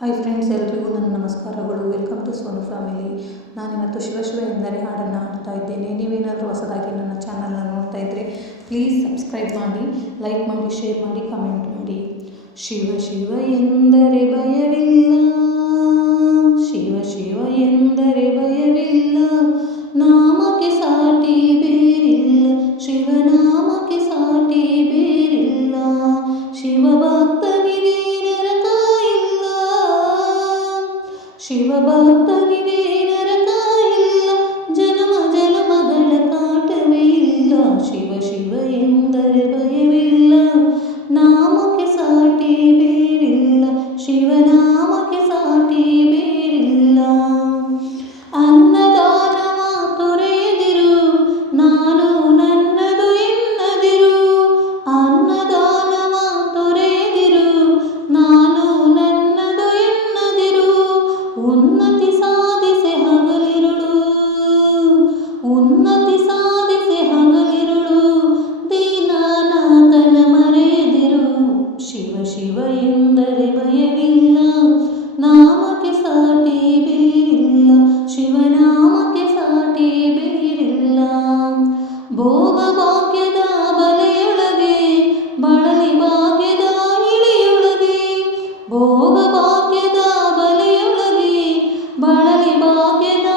Hi friends, ಎಲ್ರಿಗೂ ನನ್ನ ನಮಸ್ಕಾರಗಳು. Welcome to Sonu family. ನಾನಿವತ್ತು ಶಿವ ಶಿವ ಎಂದರೆ ಹಾಡನ್ನು ಹಾಡ್ತಾ ಇದ್ದೇನೆ. ನೀವೇನಾದರೂ ಹೊಸದಾಗಿ ನನ್ನ ಚಾನಲ್ನ ನೋಡ್ತಾ ಇದ್ದರೆ ಪ್ಲೀಸ್ ಸಬ್ಸ್ಕ್ರೈಬ್ ಮಾಡಿ, ಲೈಕ್ ಮಾಡಿ, ಶೇರ್ ಮಾಡಿ, ಕಮೆಂಟ್ ಮಾಡಿ. ಶಿವ ಶಿವ ಎಂದರೆ ಭಯವಿಲ್ಲ, ಶಿವ ಶಿವ ಎಂದರೆ ಭಯವಿಲ್ಲ, ನಾಮಕ್ಕೆ ಸಾಟಿ ಬೇರಿಲ್ಲ, ಶಿವನಾಮಕ್ಕೆ ಸಾಟಿ ಬೇರಿಲ್ಲ, ಶಿವ ಭಕ್ತನಿಗೆ ನರಕ ಇಲ್ಲ, ಶಿವ ಭಕ್ತನಿಗೆ ನರಕ ಇಲ್ಲ, ಜನ್ಮ ಜನ್ಮಗಳ ಕಾಟವೇ ಇಲ್ಲ. ಶಿವ ಶಿವ ಎಂದರೆ ಭಯವಿಲ್ಲ, ನಾಮಕ್ಕೆ ಸಾಟಿ ಬೇರಿಲ್ಲ, ಶಿವನಾಮಕ್ಕೆ ಸಾಟಿ ಬೇರಿಲ್ಲ. ಅನ್ನದಾನವ ತೊರೆದಿರು, ನಾನು ನನ್ನದು ಎನ್ನದಿರು, ಅನ್ನದಾನವ ತೊರೆದಿರು, ನಾನು ನನ್ನದು ಎನ್ನದಿರು, ಉನ್ನತಿ ಸಾಧಿಸೆ ಹಗಲಿರುಳು, ಉನ್ನತಿ ಸಾಧಿಸೆ ಹಗಲಿರುಳು, ದೀನನಾಥನ ಮರೆಯದಿರು. ಶಿವ ಶಿವ ಎಂದರೆ ಭಯವಿಲ್ಲ, ನಾಮಕ್ಕೆ ಸಾಟಿ ಬೇರಿಲ್ಲ, ಶಿವನಾಮಕ್ಕೆ ಸಾಟಿ ಬೇರಿಲ್ಲ. ಭೋಗ ಭಾಗ್ಯದ ಬಲೆಯೊಳಗೆ ಬಳಲಿ ಭಾಗ್ಯದ ಇಳಿಯೊಳಗೆ, ಭೋಗ ಭಾಗ್ಯದ ಬಲೆಯೊಳಗೆ ಬಳಲಿ ಭಾಗ್ಯದ